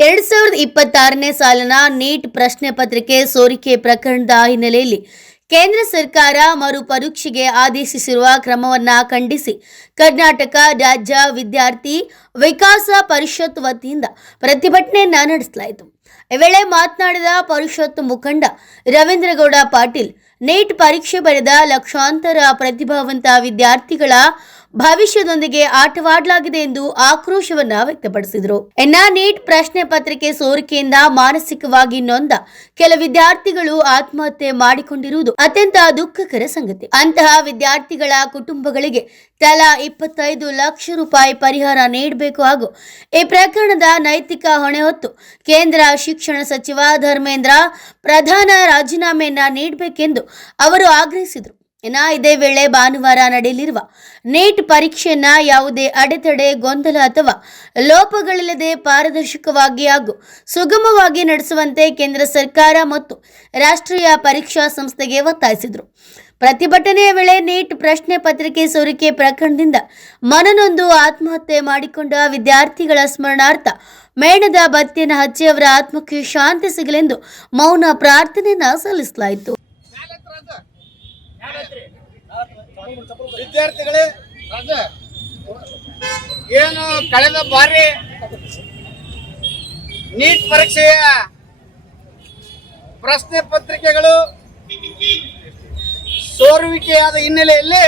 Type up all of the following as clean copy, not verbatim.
2026ನೇ ಸಾಲಿನ ನೀಟ್ ಪ್ರಶ್ನೆ ಪತ್ರಿಕೆ ಸೋರಿಕೆ ಪ್ರಕರಣದ ಹಿನ್ನೆಲೆಯಲ್ಲಿ ಕೇಂದ್ರ ಸರ್ಕಾರ ಮರುಪರೀಕ್ಷೆಗೆ ಆದೇಶಿಸಿರುವ ಕ್ರಮವನ್ನು ಖಂಡಿಸಿ ಕರ್ನಾಟಕ ರಾಜ್ಯ ವಿದ್ಯಾರ್ಥಿ ವಿಕಾಸ ಪರಿಷತ್ ವತಿಯಿಂದ ಪ್ರತಿಭಟನೆಯನ್ನ ನಡೆಸಲಾಯಿತು. ಈ ವೇಳೆ ಮಾತನಾಡಿದ ಪರಿಷತ್ ಮುಖಂಡ ರವೀಂದ್ರಗೌಡ ಪಾಟೀಲ್, ನೀಟ್ ಪರೀಕ್ಷೆ ಬರೆದ ಲಕ್ಷಾಂತರ ಪ್ರತಿಭಾವಂತ ವಿದ್ಯಾರ್ಥಿಗಳ ಭವಿಷ್ಯದೊಂದಿಗೆ ಆಟವಾಡಲಾಗಿದೆ ಎಂದು ಆಕ್ರೋಶವನ್ನ ವ್ಯಕ್ತಪಡಿಸಿದರು. ನೀಟ್ ಪ್ರಶ್ನೆ ಪತ್ರಿಕೆ ಸೋರಿಕೆಯಿಂದ ಮಾನಸಿಕವಾಗಿ ನೊಂದ ಕೆಲ ವಿದ್ಯಾರ್ಥಿಗಳು ಆತ್ಮಹತ್ಯೆ ಮಾಡಿಕೊಂಡಿರುವುದು ಅತ್ಯಂತ ದುಃಖಕರ ಸಂಗತಿ. ಅಂತಹ ವಿದ್ಯಾರ್ಥಿಗಳ ಕುಟುಂಬಗಳಿಗೆ ತಲಾ 25 ಲಕ್ಷ ರೂಪಾಯಿ ಪರಿಹಾರ ನೀಡಬೇಕು ಹಾಗೂ ಈ ಪ್ರಕರಣದ ನೈತಿಕ ಹೊಣೆ ಹೊತ್ತು ಕೇಂದ್ರ ಶಿಕ್ಷಣ ಸಚಿವ ಧರ್ಮೇಂದ್ರ ಪ್ರಧಾನ ರಾಜೀನಾಮೆಯನ್ನ ನೀಡಬೇಕೆಂದು ಅವರು ಆಗ್ರಹಿಸಿದರು. ಇದೇ ವೇಳೆ ಭಾನುವಾರ ನಡೆಯಲಿರುವ ನೀಟ್ ಪರೀಕ್ಷೆಯನ್ನ ಯಾವುದೇ ಅಡೆತಡೆ, ಗೊಂದಲ ಅಥವಾ ಲೋಪಗಳಿಲ್ಲದೆ ಪಾರದರ್ಶಕವಾಗಿ ಹಾಗೂ ಸುಗಮವಾಗಿ ನಡೆಸುವಂತೆ ಕೇಂದ್ರ ಸರ್ಕಾರ ಮತ್ತು ರಾಷ್ಟ್ರೀಯ ಪರೀಕ್ಷಾ ಸಂಸ್ಥೆಗೆ ಒತ್ತಾಯಿಸಿದರು. ಪ್ರತಿಭಟನೆಯ ವೇಳೆ ನೀಟ್ ಪ್ರಶ್ನೆ ಪತ್ರಿಕೆ ಸೋರಿಕೆ ಪ್ರಕರಣದಿಂದ ಮನನೊಂದು ಆತ್ಮಹತ್ಯೆ ಮಾಡಿಕೊಂಡ ವಿದ್ಯಾರ್ಥಿಗಳ ಸ್ಮರಣಾರ್ಥ ಮೇಣದ ಬತ್ತಿಯನ್ನು ಹಚ್ಚಿ ಅವರ ಆತ್ಮಕ್ಕೆ ಶಾಂತಿ ಸಿಗಲೆಂದು ಮೌನ ಪ್ರಾರ್ಥನೆಯನ್ನ ಸಲ್ಲಿಸಲಾಯಿತು. ವಿದ್ಯಾರ್ಥಿಗಳೇ, ಏನು ಕಳೆದ ಬಾರಿ ನೀಟ್ ಪರೀಕ್ಷೆಯ ಪ್ರಶ್ನೆ ಪತ್ರಿಕೆಗಳು ಸೋರುವಿಕೆಯಾದ ಹಿನ್ನೆಲೆಯಲ್ಲಿ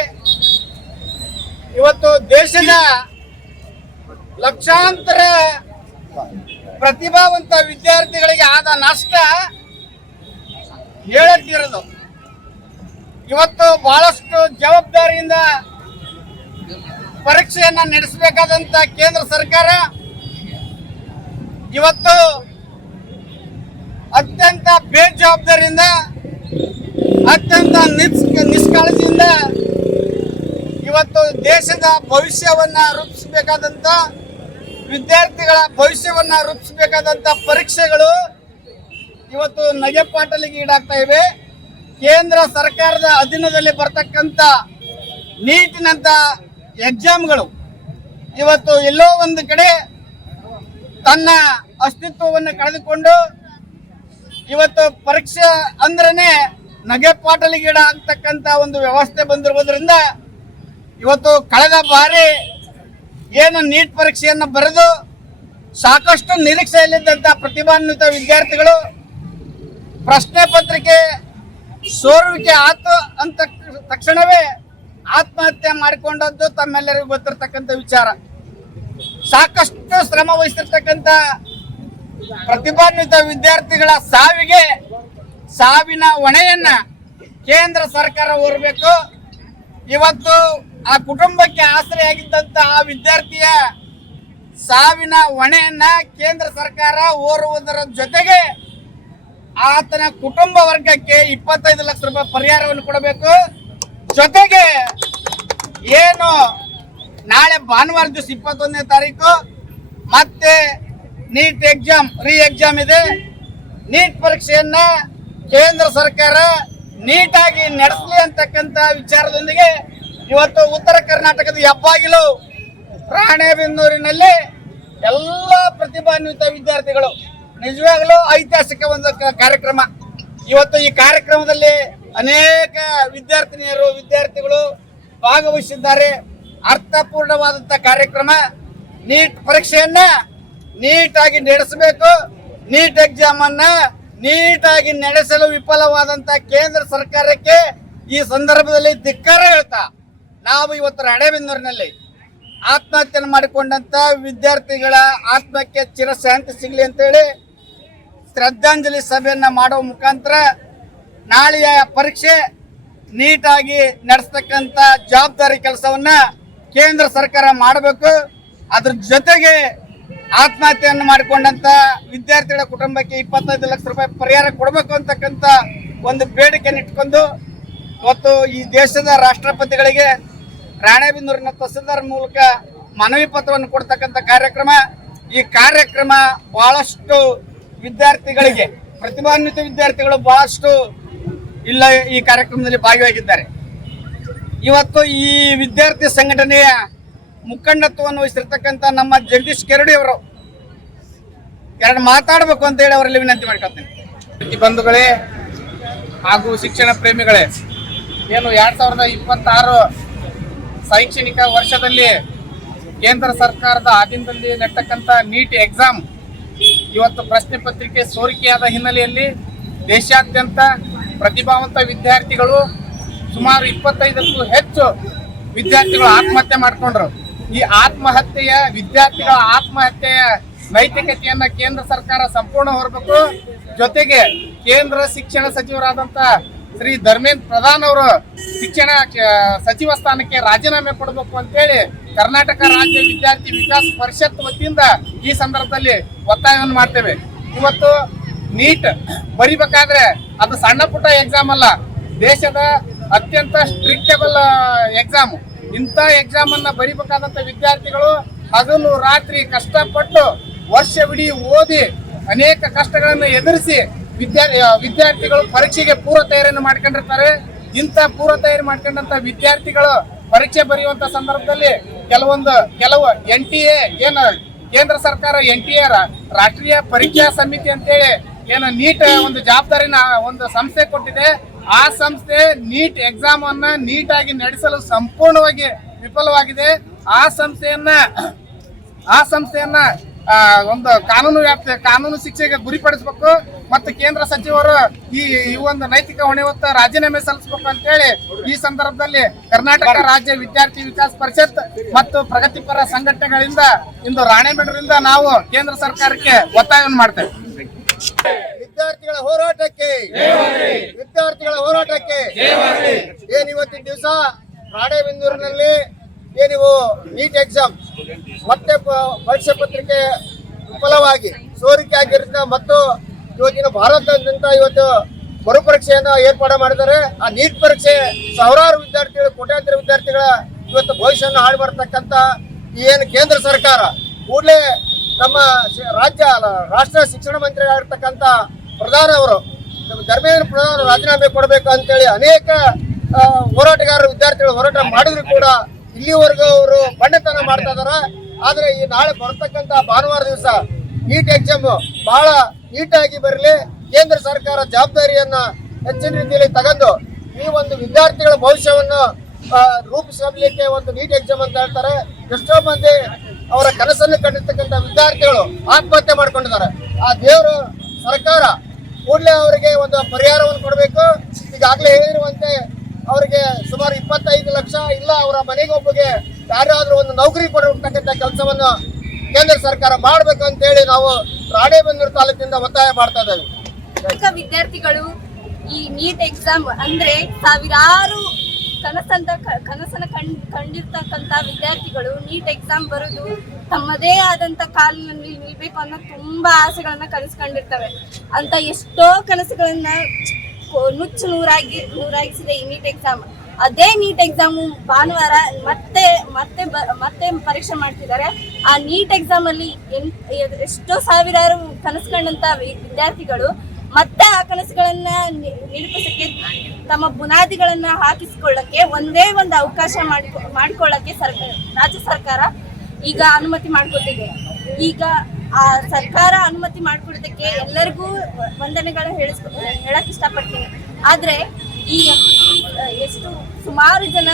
ಇವತ್ತು ದೇಶದ ಲಕ್ಷಾಂತರ ಪ್ರತಿಭಾವಂತ ವಿದ್ಯಾರ್ಥಿಗಳಿಗೆ ಆದ ನಷ್ಟ ಹೇಳಕ್ಕಿರೋದು. ಇವತ್ತು ಬಹಳಷ್ಟು ಜವಾಬ್ದಾರಿಯಿಂದ ಪರೀಕ್ಷೆಯನ್ನ ನಡೆಸಬೇಕಾದಂತ ಕೇಂದ್ರ ಸರ್ಕಾರ ಇವತ್ತು ಅತ್ಯಂತ ಬೇಜವಾಬ್ದಾರಿಯಿಂದ, ಅತ್ಯಂತ ನಿಷ್ಕಾಳಜಿಯಿಂದ ಇವತ್ತು ದೇಶದ ಭವಿಷ್ಯವನ್ನ ರೂಪಿಸಬೇಕಾದಂತ, ವಿದ್ಯಾರ್ಥಿಗಳ ಭವಿಷ್ಯವನ್ನ ರೂಪಿಸಬೇಕಾದಂತ ಪರೀಕ್ಷೆಗಳು ಇವತ್ತು ನಗೆಪಾಟಲಿಗೆ ಈಡಾಗ್ತಾ ಇವೆ. ಕೇಂದ್ರ ಸರ್ಕಾರದ ಅಧೀನದಲ್ಲಿ ಬರ್ತಕ್ಕಂಥ ನೀಟಿನಂತ ಎಕ್ಸಾಮ್ಗಳು ಇವತ್ತು ಎಲ್ಲೋ ಒಂದು ಕಡೆ ತನ್ನ ಅಸ್ತಿತ್ವವನ್ನು ಕಳೆದುಕೊಂಡು ಇವತ್ತು ಪರೀಕ್ಷೆ ಅಂದ್ರೇನೆ ನಗೆಪಾಟಲಿಗೀಡ ಆಗ್ತಕ್ಕಂಥ ಒಂದು ವ್ಯವಸ್ಥೆ ಬಂದಿರುವುದರಿಂದ ಇವತ್ತು ಕಳೆದ ಬಾರಿ ಏನು ನೀಟ್ ಪರೀಕ್ಷೆಯನ್ನು ಬರೆದು ಸಾಕಷ್ಟು ನಿರೀಕ್ಷೆಯಲ್ಲಿದ್ದಂಥ ಪ್ರತಿಭಾನ್ವಿತ ವಿದ್ಯಾರ್ಥಿಗಳು ಪ್ರಶ್ನೆ ಪತ್ರಿಕೆ ಸೋರುವಿಕೆ ಆತು ಅಂತ ತಕ್ಷಣವೇ ಆತ್ಮಹತ್ಯೆ ಮಾಡಿಕೊಂಡದ್ದು ತಮ್ಮೆಲ್ಲರಿಗೂ ಗೊತ್ತಿರತಕ್ಕಂಥ ವಿಚಾರ. ಸಾಕಷ್ಟು ಶ್ರಮ ವಹಿಸಿರ್ತಕ್ಕಂಥ ಪ್ರತಿಭಾನ್ವಿತ ವಿದ್ಯಾರ್ಥಿಗಳ ಸಾವಿನ ಹೊಣೆಯನ್ನ ಕೇಂದ್ರ ಸರ್ಕಾರ ಹೊರಬೇಕು. ಇವತ್ತು ಆ ಕುಟುಂಬಕ್ಕೆ ಆಸರೆಯಾಗಿದ್ದಂತ ಆ ವಿದ್ಯಾರ್ಥಿಯ ಸಾವಿನ ಹೊಣೆಯನ್ನ ಕೇಂದ್ರ ಸರ್ಕಾರ ಹೊರುವುದರ ಜೊತೆಗೆ ಆತನ ಕುಟುಂಬ ವರ್ಗಕ್ಕೆ 25 ಲಕ್ಷ ರೂಪಾಯಿ ಪರಿಹಾರವನ್ನು ಕೊಡಬೇಕು. ಜೊತೆಗೆ ಏನು ನಾಳೆ ಭಾನುವಾರ ದಿವಸ 21ನೇ ತಾರೀಕು ಮತ್ತೆ ನೀಟ್ ಎಕ್ಸಾಮ್ ಇದೆ. ನೀಟ್ ಪರೀಕ್ಷೆಯನ್ನ ಕೇಂದ್ರ ಸರ್ಕಾರ ನೀಟಾಗಿ ನಡೆಸಲಿ ಅಂತಕ್ಕಂಥ ವಿಚಾರದೊಂದಿಗೆ ಇವತ್ತು ಉತ್ತರ ಕರ್ನಾಟಕದ ಹೆಬ್ಬಾಗಿಲು ರಾಣೆಬೆನ್ನೂರಿನಲ್ಲಿ ಎಲ್ಲ ಪ್ರತಿಭಾನ್ವಿತ ವಿದ್ಯಾರ್ಥಿಗಳು ನಿಜವಾಗಲೂ ಐತಿಹಾಸಿಕ ಒಂದು ಕಾರ್ಯಕ್ರಮ. ಇವತ್ತು ಈ ಕಾರ್ಯಕ್ರಮದಲ್ಲಿ ಅನೇಕ ವಿದ್ಯಾರ್ಥಿಗಳು ಭಾಗವಹಿಸಿದ್ದಾರೆ. ಅರ್ಥಪೂರ್ಣವಾದಂಥ ಕಾರ್ಯಕ್ರಮ. ನೀಟ್ ಪರೀಕ್ಷೆಯನ್ನ ನೀಟಾಗಿ ನಡೆಸಬೇಕು. ನೀಟ್ ಎಕ್ಸಾಮ್ ಅನ್ನ ನೀಟಾಗಿ ನಡೆಸಲು ವಿಫಲವಾದಂತ ಕೇಂದ್ರ ಸರ್ಕಾರಕ್ಕೆ ಈ ಸಂದರ್ಭದಲ್ಲಿ ಧಿಕ್ಕಾರ ಹೇಳ್ತಾ ನಾವು ಇವತ್ತು ರಾಣೆಬೆನ್ನೂರಿನಲ್ಲಿ ಆತ್ಮಹತ್ಯೆ ಮಾಡಿಕೊಂಡಂತ ವಿದ್ಯಾರ್ಥಿಗಳ ಆತ್ಮಕ್ಕೆ ಚಿರಶಾಂತಿ ಸಿಗಲಿ ಅಂತೇಳಿ ಶ್ರದ್ಧಾಂಜಲಿ ಸಭೆಯನ್ನ ಮಾಡುವ ಮುಖಾಂತರ ನಾಳೆಯ ಪರೀಕ್ಷೆ ನೀಟಾಗಿ ನಡೆಸ್ತಕ್ಕಂಥ ಜವಾಬ್ದಾರಿ ಕೆಲಸವನ್ನ ಕೇಂದ್ರ ಸರ್ಕಾರ ಮಾಡಬೇಕು. ಅದ್ರ ಜೊತೆಗೆ ಆತ್ಮಹತ್ಯೆಯನ್ನು ಮಾಡಿಕೊಂಡಂತ ವಿದ್ಯಾರ್ಥಿಗಳ ಕುಟುಂಬಕ್ಕೆ 25 ಲಕ್ಷ ರೂಪಾಯಿ ಪರಿಹಾರ ಕೊಡಬೇಕು ಅಂತಕ್ಕಂಥ ಒಂದು ಬೇಡಿಕೆಯನ್ನು ಇಟ್ಕೊಂಡು ಇವತ್ತು ಈ ದೇಶದ ರಾಷ್ಟ್ರಪತಿಗಳಿಗೆ ರಾಣೆಬೆನ್ನೂರಿನ ತಹಸೀಲ್ದಾರ್ ಮೂಲಕ ಮನವಿ ಪತ್ರವನ್ನು ಕೊಡ್ತಕ್ಕಂಥ ಕಾರ್ಯಕ್ರಮ. ಈ ಕಾರ್ಯಕ್ರಮ ಬಹಳಷ್ಟು ವಿದ್ಯಾರ್ಥಿಗಳಿಗೆ, ಪ್ರತಿಭಾನ್ವಿತ ವಿದ್ಯಾರ್ಥಿಗಳು ಬಹಳಷ್ಟು ಇಲ್ಲ ಈ ಕಾರ್ಯಕ್ರಮದಲ್ಲಿ ಭಾಗಿಯಾಗಿದ್ದಾರೆ. ಇವತ್ತು ಈ ವಿದ್ಯಾರ್ಥಿ ಸಂಘಟನೆಯ ಮುಖಂಡತ್ವವನ್ನು ವಹಿಸಿರ್ತಕ್ಕಂಥ ನಮ್ಮ ಜಗದೀಶ್ ಕೆರಡಿ ಅವರು ಎರಡು ಮಾತಾಡಬೇಕು ಅಂತ ಹೇಳಿ ಅವರಲ್ಲಿ ವಿನಂತಿ ಮಾಡ್ಕೊಳ್ತೇನೆ. ಬಂಧುಗಳೇ ಹಾಗೂ ಶಿಕ್ಷಣ ಪ್ರೇಮಿಗಳೇ, ಏನು 2026 ಶೈಕ್ಷಣಿಕ ವರ್ಷದಲ್ಲಿ ಕೇಂದ್ರ ಸರ್ಕಾರದ ಆಧೀನದಲ್ಲಿ ನೆಟ್ಟಕ್ಕಂಥ ನೀಟ್ ಎಕ್ಸಾಮ್ ಇವತ್ತು ಪ್ರಶ್ನೆ ಪತ್ರಿಕೆ ಸೋರಿಕೆಯಾದ ಹಿನ್ನೆಲೆಯಲ್ಲಿ ದೇಶಾದ್ಯಂತ ಪ್ರತಿಭಾವಂತ ವಿದ್ಯಾರ್ಥಿಗಳು ಸುಮಾರು 25ಕ್ಕೂ ಹೆಚ್ಚು ವಿದ್ಯಾರ್ಥಿಗಳು ಆತ್ಮಹತ್ಯೆ ಮಾಡಿಕೊಂಡ್ರು. ಈ ವಿದ್ಯಾರ್ಥಿಗಳ ಆತ್ಮಹತ್ಯೆಯ ನೈತಿಕತೆಯನ್ನ ಕೇಂದ್ರ ಸರ್ಕಾರ ಸಂಪೂರ್ಣ ಹೊರಬೇಕು. ಜೊತೆಗೆ ಕೇಂದ್ರ ಶಿಕ್ಷಣ ಸಚಿವರಾದಂತ ಶ್ರೀ ಧರ್ಮೇಂದ್ರ ಪ್ರಧಾನ್ ಅವರು ಶಿಕ್ಷಣ ಸಚಿವ ಸ್ಥಾನಕ್ಕೆ ರಾಜೀನಾಮೆ ಕೊಡಬೇಕು ಅಂತೇಳಿ ಕರ್ನಾಟಕ ರಾಜ್ಯ ವಿದ್ಯಾರ್ಥಿ ವಿಕಾಸ ಪರಿಷತ್ ವತಿಯಿಂದ ಈ ಸಂದರ್ಭದಲ್ಲಿ ಒತ್ತಾಯವನ್ನು ಮಾಡ್ತೇವೆ. ಇವತ್ತು ನೀಟ್ ಬರಿಬೇಕಾದ್ರೆ ಅದು ಸಣ್ಣ ಪುಟ್ಟ ಎಕ್ಸಾಮ್ ಅಲ್ಲ, ದೇಶದ ಅತ್ಯಂತ ಸ್ಟ್ರಿಕ್ಟಬಲ್ ಎಕ್ಸಾಮ್. ಇಂಥ ಎಕ್ಸಾಮ್ ಅನ್ನ ಬರಿಬೇಕಾದಂತ ವಿದ್ಯಾರ್ಥಿಗಳು ಹಗಲು ರಾತ್ರಿ ಕಷ್ಟಪಟ್ಟು ವರ್ಷವಿಡೀ ಓದಿ ಅನೇಕ ಕಷ್ಟಗಳನ್ನು ಎದುರಿಸಿ ವಿದ್ಯಾರ್ಥಿಗಳು ಪರೀಕ್ಷೆಗೆ ಪೂರ್ವ ತಯಾರಿಯನ್ನು ಮಾಡ್ಕೊಂಡಿರ್ತಾರೆ. ಇಂಥ ಪೂರ್ವ ತಯಾರಿ ಮಾಡ್ಕೊಂಡಂತ ವಿದ್ಯಾರ್ಥಿಗಳು ಪರೀಕ್ಷೆ ಬರೆಯುವಂತ ಸಂದರ್ಭದಲ್ಲಿ ಕೆಲವು NTA ಏನು ಕೇಂದ್ರ ಸರ್ಕಾರ NTA ರಾಷ್ಟ್ರೀಯ ಪರೀಕ್ಷಾ ಸಮಿತಿ ಅಂತೇಳಿ ಏನು ನೀಟ್ ಒಂದು ಜವಾಬ್ದಾರಿನ ಒಂದು ಸಂಸ್ಥೆ ಕೊಟ್ಟಿದೆ. ಆ ಸಂಸ್ಥೆ ನೀಟ್ ಎಕ್ಸಾಮ್ ಅನ್ನ ನೀಟಾಗಿ ನಡೆಸಲು ಸಂಪೂರ್ಣವಾಗಿ ವಿಫಲವಾಗಿದೆ. ಆ ಸಂಸ್ಥೆಯನ್ನ ಒಂದು ಕಾನೂನು ಶಿಕ್ಷೆಗೆ ಗುರಿಪಡಿಸಬೇಕು ಮತ್ತು ಕೇಂದ್ರ ಸಚಿವರು ಈ ಒಂದು ನೈತಿಕ ಹೊಣೆ ಹೊತ್ತು ರಾಜೀನಾಮೆ ಸಲ್ಲಿಸಬೇಕು ಅಂತ ಹೇಳಿ ಈ ಸಂದರ್ಭದಲ್ಲಿ ಕರ್ನಾಟಕ ರಾಜ್ಯ ವಿದ್ಯಾರ್ಥಿ ವಿಕಾಸ ಪರಿಷತ್ ಮತ್ತು ಪ್ರಗತಿಪರ ಸಂಘಟನೆಗಳಿಂದ ಇಂದು ರಾಣೆಬೆನ್ನೂರಿಂದ ನಾವು ಕೇಂದ್ರ ಸರ್ಕಾರಕ್ಕೆ ಒತ್ತಾಯವನ್ನು ಮಾಡ್ತೇವೆ. ವಿದ್ಯಾರ್ಥಿಗಳ ಹೋರಾಟಕ್ಕೆ ಏನ್ ಇವತ್ತಿನ ದಿವಸ ರಾಣೆಬೆನ್ನೂರಿನಲ್ಲಿ ಏನಿವು ನೀಟ್ ಎಕ್ಸಾಮ್ ಮತ್ತೆ ಪರೀಕ್ಷೆ ಪತ್ರಿಕೆ ವಿಫಲವಾಗಿ ಸೋರಿಕೆ ಆಗಿರುತ್ತೆ ಮತ್ತು ಇವತ್ತಿನ ಭಾರತದಾದ್ಯಂತ ಇವತ್ತು ಮರುಪರೀಕ್ಷೆಯನ್ನು ಏರ್ಪಾಡು ಮಾಡಿದ್ದಾರೆ. ಆ ನೀಟ್ ಪರೀಕ್ಷೆ ಸಾವಿರಾರು ವಿದ್ಯಾರ್ಥಿಗಳು, ಕೋಟ್ಯಾಂತರ ವಿದ್ಯಾರ್ಥಿಗಳ ಇವತ್ತು ಭವಿಷ್ಯವನ್ನು ಹಾಳು ಮಾಡತಕ್ಕಂತ ಏನು ಕೇಂದ್ರ ಸರ್ಕಾರ ಕೂಡಲೇ ನಮ್ಮ ರಾಷ್ಟ್ರ ಶಿಕ್ಷಣ ಮಂತ್ರಿ ಆಗಿರ್ತಕ್ಕಂಥ ಪ್ರಧಾನ್ ಅವರು ಧರ್ಮೇಂದ್ರ ಪ್ರಧಾನ್ ರಾಜೀನಾಮೆ ಕೊಡಬೇಕು ಅಂತೇಳಿ ಅನೇಕ ಹೋರಾಟಗಾರರು ವಿದ್ಯಾರ್ಥಿಗಳು ಹೋರಾಟ ಮಾಡಿದ್ರು ಕೂಡ ಇಲ್ಲಿವರೆಗೂ ಅವರು ಬಂಡತನ ಮಾಡ್ತಾ ಇದಾರೆ. ಆದ್ರೆ ಈ ನಾಳೆ ಬರ್ತಕ್ಕಂಥ ಭಾನುವಾರ ದಿವಸ ನೀಟ್ ಎಕ್ಸಾಮ್ ಬಹಳ ನೀಟಾಗಿ ಬರಲಿ, ಕೇಂದ್ರ ಸರ್ಕಾರ ಜವಾಬ್ದಾರಿಯನ್ನ ಹೆಚ್ಚಿನ ರೀತಿಯಲ್ಲಿ ತಗೊಂಡು ಈ ಒಂದು ವಿದ್ಯಾರ್ಥಿಗಳ ಭವಿಷ್ಯವನ್ನು ರೂಪಿಸಲಿಕ್ಕೆ ಒಂದು ನೀಟ್ ಎಕ್ಸಾಮ್ ಅಂತ ಹೇಳ್ತಾರೆ. ಎಷ್ಟೋ ಮಂದಿ ಅವರ ಕನಸನ್ನು ಕಂಡಿರ್ತಕ್ಕಂಥ ವಿದ್ಯಾರ್ಥಿಗಳು ಆತ್ಮಹತ್ಯೆ ಮಾಡ್ಕೊಂಡಿದ್ದಾರೆ. ಆ ದೇವರು ಸರ್ಕಾರ ಕೂಡಲೇ ಅವರಿಗೆ ಒಂದು ಪರಿಹಾರವನ್ನು ಕೊಡಬೇಕು. ಈಗಾಗಲೇ ಹೇಳಿರುವಂತೆ ಅವರಿಗೆ ಸುಮಾರು 25 ಲಕ್ಷ ಇಲ್ಲ ಅವರ ಮನೆಗೆ ಒಬ್ಬಗೆ ಯಾರಾದ್ರೂ ಒಂದು ನೌಕರಿ ಕೊಡತಕ್ಕಂಥ ಕೆಲಸವನ್ನು ಕೇಂದ್ರ ಸರ್ಕಾರ ಮಾಡಬೇಕು ಅಂತ ಹೇಳಿ ನಾವು ರಾಣೆಬೆನ್ನೂರು ತಾಲೂಕಿನಿಂದ ಒತ್ತಾಯ ಮಾಡ್ತಾ ಇದ್ದೇವೆ. ವಿದ್ಯಾರ್ಥಿಗಳು ಈ ನೀಟ್ ಎಕ್ಸಾಮ್ ಅಂದ್ರೆ ಸಾವಿರಾರು ಕನಸನ್ನ ಕಂಡಿರ್ತಕ್ಕಂಥ ವಿದ್ಯಾರ್ಥಿಗಳು ನೀಟ್ ಎಕ್ಸಾಮ್ ಬರೆದು ತಮ್ಮದೇ ಆದಂತ ಕಾಲಿನಲ್ಲಿ ನಿಲ್ಬೇಕು ಅನ್ನೋ ತುಂಬಾ ಆಸೆಗಳನ್ನ ಕನಸ್ಕೊಂಡಿರ್ತವೆ. ಅಂತ ಎಷ್ಟೋ ಕನಸುಗಳನ್ನ ನೂರಾಗಿಸಿದೆ ಈ ನೀಟ್ ಎಕ್ಸಾಮ್. ಅದೇ ನೀಟ್ ಎಕ್ಸಾಮು ಭಾನುವಾರ ಮತ್ತೆ ಪರೀಕ್ಷೆ ಮಾಡ್ತಿದ್ದಾರೆ. ಆ ನೀಟ್ ಎಕ್ಸಾಮ್ ಅಲ್ಲಿ ಎಷ್ಟೋ ಸಾವಿರಾರು ಕನಸುಕೊಂಡಂತ ವಿದ್ಯಾರ್ಥಿಗಳು ಮತ್ತೆ ಆ ಕನಸುಗಳನ್ನ ನಿರೂಪಿಸಕ್ಕೆ ತಮ್ಮ ಬುನಾದಿಗಳನ್ನ ಹಾಕಿಸಿಕೊಳ್ಳಕ್ಕೆ ಒಂದೇ ಒಂದು ಅವಕಾಶ ಮಾಡಿಕೊಳ್ಳಕ್ಕೆ ರಾಜ್ಯ ಸರ್ಕಾರ ಈಗ ಅನುಮತಿ ಮಾಡಿಕೊಟ್ಟಿದೆ. ಈಗ ಆ ಸರ್ಕಾರ ಅನುಮತಿ ಮಾಡಿಕೊಡೋದಕ್ಕೆ ಎಲ್ಲರಿಗೂ ವಂದನೆಗಳು ಹೇಳಕ್ ಇಷ್ಟಪಡ್ತೀನಿ. ಆದ್ರೆ ಈಗ ಎಷ್ಟು ಸುಮಾರು ಜನ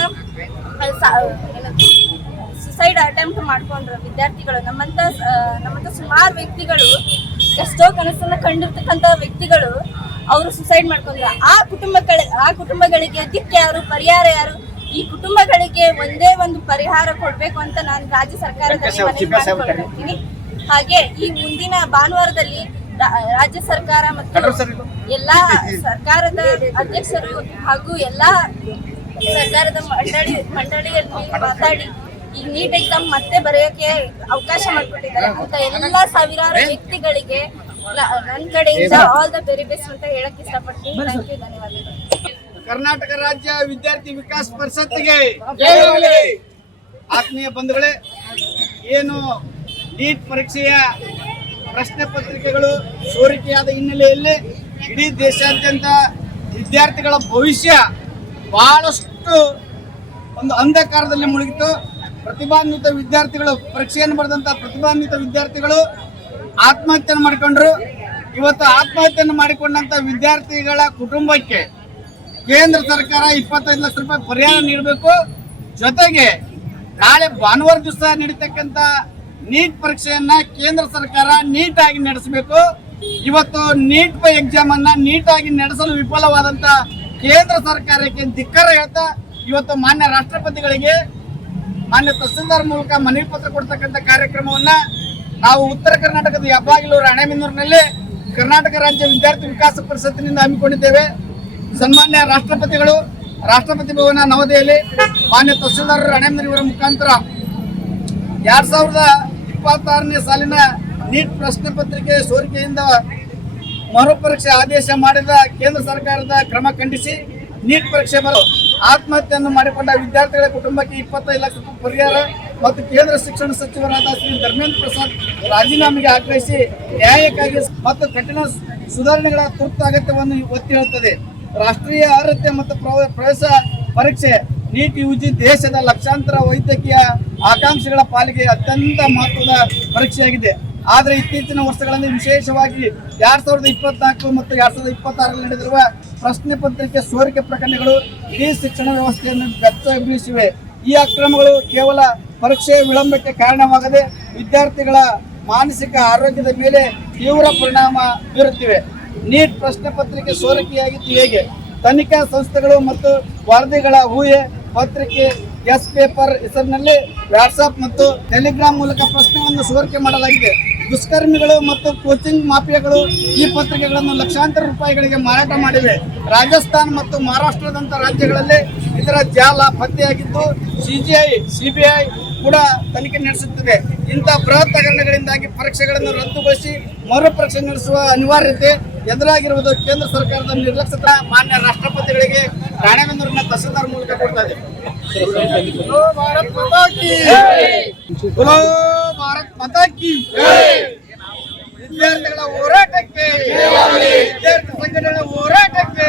ಸುಸೈಡ್ ಅಟೆಂಪ್ಟ್ ಮಾಡ್ಕೊಂಡ್ರು ವಿದ್ಯಾರ್ಥಿಗಳು. ನಮ್ಮಂತ ಸುಮಾರು ವ್ಯಕ್ತಿಗಳು ಎಷ್ಟೋ ಕನಸನ್ನ ಕಂಡಿರ್ತಕ್ಕಂಥ ವ್ಯಕ್ತಿಗಳು ಅವರು ಸುಸೈಡ್ ಮಾಡ್ಕೊಂಡ್ರು. ಆ ಕುಟುಂಬಗಳಿಗೆ ದಿಕ್ಕು ಯಾರು, ಪರಿಹಾರ ಯಾರು? ಈ ಕುಟುಂಬಗಳಿಗೆ ಒಂದೇ ಒಂದು ಪರಿಹಾರ ಕೊಡ್ಬೇಕು ಅಂತ ನಾನು ರಾಜ್ಯ ಸರ್ಕಾರದಲ್ಲಿ ಮನವಿ ಮಾಡ್ಕೊಳ್ತೀನಿ. ಹಾಗೆ ಈ ಮುಂದಿನ ಭಾನುವಾರದಲ್ಲಿ ರಾಜ್ಯ ಸರ್ಕಾರ ಮತ್ತು ಎಲ್ಲಾ ಸರ್ಕಾರದ ಅಧ್ಯಕ್ಷರು ಹಾಗೂ ಎಲ್ಲಾ ಸರ್ಕಾರದ ಮಂಡಳಿಯಲ್ಲಿ ಮಾತಾಡಿ ಈ ನೀಟ್ ಎಕ್ಸಾಮ್ ಮತ್ತೆ ಬರೆಯೋಕೆ ಅವಕಾಶ ಮಾಡಿಕೊಟ್ಟಿದ್ದಾರೆ ಅಂತ ಎಲ್ಲಾ ಸಾವಿರಾರು ವ್ಯಕ್ತಿಗಳಿಗೆ ನನ್ನ ಕಡೆಯಿಂದ ಆಲ್ ದ ವೆರಿ ಬೆಸ್ಟ್ ಅಂತ ಹೇಳಕ್ ಇಷ್ಟಪಡ್ತೀನಿ. ಥ್ಯಾಂಕ್ ಯು, ಧನ್ಯವಾದಗಳು. ಕರ್ನಾಟಕ ರಾಜ್ಯ ವಿದ್ಯಾರ್ಥಿ ವಿಕಾಸ ಪರಿಷತ್ತಿಗೆ ಆತ್ಮೀಯ ಬಂಧುಗಳೇ, ಏನು ನೀಟ್ ಪರೀಕ್ಷೆಯ ಪ್ರಶ್ನೆ ಪತ್ರಿಕೆಗಳು ಸೋರಿಕೆಯಾದ ಹಿನ್ನೆಲೆಯಲ್ಲಿ ಇಡೀ ದೇಶಾದ್ಯಂತ ವಿದ್ಯಾರ್ಥಿಗಳ ಭವಿಷ್ಯ ಬಹಳಷ್ಟು ಒಂದು ಅಂಧಕಾರದಲ್ಲಿ ಮುಳುಗಿತು. ಪ್ರತಿಭಾನ್ವಿತ ವಿದ್ಯಾರ್ಥಿಗಳು, ಪರೀಕ್ಷೆಯನ್ನು ಬರೆದಂತ ಪ್ರತಿಭಾನ್ವಿತ ವಿದ್ಯಾರ್ಥಿಗಳು ಆತ್ಮಹತ್ಯೆಯನ್ನು ಮಾಡಿಕೊಂಡ್ರು. ಇವತ್ತು ಆತ್ಮಹತ್ಯೆಯನ್ನು ಮಾಡಿಕೊಂಡಂತ ವಿದ್ಯಾರ್ಥಿಗಳ ಕುಟುಂಬಕ್ಕೆ ಕೇಂದ್ರ ಸರ್ಕಾರ 25 ಲಕ್ಷ ರೂಪಾಯಿ ಪರಿಹಾರ ನೀಡಬೇಕು. ಜೊತೆಗೆ ನಾಳೆ ಭಾನುವಾರ ದಿವಸ ನಡೀತಕ್ಕಂತ ನೀಟ್ ಪರೀಕ್ಷೆಯನ್ನ ಕೇಂದ್ರ ಸರ್ಕಾರ ನೀಟಾಗಿ ನಡೆಸಬೇಕು. ಇವತ್ತು ನೀಟ್ ಎಕ್ಸಾಮ್ ಅನ್ನ ನೀಟಾಗಿ ನಡೆಸಲು ವಿಫಲವಾದಂತ ಕೇಂದ್ರ ಸರ್ಕಾರಕ್ಕೆ ಧಿಕ್ಕಾರ ಹೇಳ್ತಾ ಇವತ್ತು ಮಾನ್ಯ ರಾಷ್ಟ್ರಪತಿಗಳಿಗೆ ಮಾನ್ಯ ತಹಸೀಲ್ದಾರ್ ಮೂಲಕ ಮನವಿ ಪತ್ರ ಕೊಡ್ತಕ್ಕಂಥ ಕಾರ್ಯಕ್ರಮವನ್ನ ನಾವು ಉತ್ತರ ಕರ್ನಾಟಕದ ಹೆಬ್ಬಾಗಿಲು ರಾಣೆಬೆನ್ನೂರಿನಲ್ಲಿ ಕರ್ನಾಟಕ ರಾಜ್ಯ ವಿದ್ಯಾರ್ಥಿ ವಿಕಾಸ ಪರಿಷತ್ತಿನಿಂದ ಹಮ್ಮಿಕೊಂಡಿದ್ದೇವೆ. ಸನ್ಮಾನ್ಯ ರಾಷ್ಟ್ರಪತಿಗಳು ರಾಷ್ಟ್ರಪತಿ ಭವನ ನವದೆಹಲಿ ಮಾನ್ಯ ತಹಸೀಲ್ದಾರ್ ರಾಣೆಬೆನ್ನೂರ ಮುಖಾಂತರ 2026ನೇ ಸಾಲಿನ ನೀಟ್ ಪ್ರಶ್ನೆ ಪತ್ರಿಕೆ ಸೋರಿಕೆಯಿಂದ ಮರುಪರೀಕ್ಷೆ ಆದೇಶ ಮಾಡಿದ ಕೇಂದ್ರ ಸರ್ಕಾರದ ಕ್ರಮ ಖಂಡಿಸಿ ನೀಟ್ ಪರೀಕ್ಷೆ ಆತ್ಮಹತ್ಯೆಯನ್ನು ಮಾಡಿಕೊಂಡ ವಿದ್ಯಾರ್ಥಿಗಳ ಕುಟುಂಬಕ್ಕೆ 25 ಲಕ್ಷ ರೂಪಾಯಿ ಪರಿಹಾರ ಮತ್ತು ಕೇಂದ್ರ ಶಿಕ್ಷಣ ಸಚಿವರಾದ ಶ್ರೀ ಧರ್ಮೇಂದ್ರ ಪ್ರಸಾದ್ ರಾಜೀನಾಮೆಗೆ ಆಗ್ರಹಿಸಿ ನ್ಯಾಯಕ್ಕಾಗಿ ಮತ್ತು ಕಠಿಣ ಸುಧಾರಣೆಗಳ ತುರ್ತು ಅಗತ್ಯವನ್ನು ಒತ್ತಿ ಹೇಳುತ್ತದೆ. ರಾಷ್ಟ್ರೀಯ ಅರ್ಹತೆ ಮತ್ತು ಪ್ರವೇಶ ಪರೀಕ್ಷೆ ನೀಟ್ ಯುಜಿ ದೇಶದ ಲಕ್ಷಾಂತರ ವೈದ್ಯಕೀಯ ಆಕಾಂಕ್ಷಿಗಳ ಪಾಲಿಗೆ ಅತ್ಯಂತ ಮಹತ್ವದ ಪರೀಕ್ಷೆಯಾಗಿದೆ. ಆದರೆ ಇತ್ತೀಚಿನ ವರ್ಷಗಳಲ್ಲಿ ವಿಶೇಷವಾಗಿ 2024 ಮತ್ತು 2026ರಲ್ಲಿ ನಡೆದಿರುವ ಪ್ರಶ್ನೆ ಪತ್ರಿಕೆ ಸೋರಿಕೆ ಪ್ರಕರಣಗಳು ಇಡೀ ಶಿಕ್ಷಣ ವ್ಯವಸ್ಥೆಯನ್ನು ಬೆಚ್ಚಗೊಳಿಸಿವೆ. ಈ ಅಕ್ರಮಗಳು ಕೇವಲ ಪರೀಕ್ಷೆ ವಿಳಂಬಕ್ಕೆ ಕಾರಣವಾಗದೆ ವಿದ್ಯಾರ್ಥಿಗಳ ಮಾನಸಿಕ ಆರೋಗ್ಯದ ಮೇಲೆ ತೀವ್ರ ಪರಿಣಾಮ ಬೀರುತ್ತಿವೆ. ನೀಟ್ ಪ್ರಶ್ನೆ ಪತ್ರಿಕೆ ಸೋರಿಕೆಯಾಗಿದ್ದು ಹೇಗೆ? ತನಿಖಾ ಸಂಸ್ಥೆಗಳು ಮತ್ತು ವರದಿಗಳ ಊಹೆ ಪತ್ರಿಕೆ ಎಸ್ ಪೇಪರ್ ಹೆಸರಿನಲ್ಲಿ ವಾಟ್ಸ್ಆಪ್ ಮತ್ತು ಟೆಲಿಗ್ರಾಮ್ ಮೂಲಕ ಪ್ರಶ್ನೆಗಳನ್ನು ಸೋರಿಕೆ ಮಾಡಲಾಗಿದೆ. ದುಷ್ಕರ್ಮಿಗಳು ಮತ್ತು ಕೋಚಿಂಗ್ ಮಾಫಿಯಾಗಳು ಈ ಪತ್ರಿಕೆಗಳನ್ನು ಲಕ್ಷಾಂತರ ರೂಪಾಯಿಗಳಿಗೆ ಮಾರಾಟ ಮಾಡಿವೆ. ರಾಜಸ್ಥಾನ ಮತ್ತು ಮಹಾರಾಷ್ಟ್ರದಂತ ರಾಜ್ಯಗಳಲ್ಲಿ ಇದರ ಜಾಲ ಪತ್ತೆಯಾಗಿದ್ದು ಸಿಬಿಐ ಕೂಡ ತನಿಖೆ ನಡೆಸುತ್ತಿದೆ. ಇಂಥ ಬೃಹತ್ ಹಗರಣಗಳಿಂದಾಗಿ ಪರೀಕ್ಷೆಗಳನ್ನು ರದ್ದುಗೊಳಿಸಿ ಮರುಪರೀಕ್ಷೆ ನಡೆಸುವ ಅನಿವಾರ್ಯತೆ ಎದುರಾಗಿರುವುದು ಕೇಂದ್ರ ಸರ್ಕಾರದ ನಿರ್ಲಕ್ಷ್ಯತೆ ಮಾನ್ಯ ರಾಷ್ಟ್ರಪತಿಗಳಿಗೆ ರಾಣೆಬೆನ್ನೂರಿನ ತಹಸೀಲ್ದಾರ್ ಮೂಲಕ ಕೊಡ್ತಾ ಇದೆ. ಭಾರತ್ ಮಾತಾ ಕಿ ಬೋಲೋ ಭಾರತ್ ಮಾತಾ ಕಿ ವಿದ್ಯಾರ್ಥಿಗಳ ಹೋರಾಟಕ್ಕೆ ವಿದ್ಯಾರ್ಥಿ ಸಂಘಟನೆಗಳ ಹೋರಾಟಕ್ಕೆ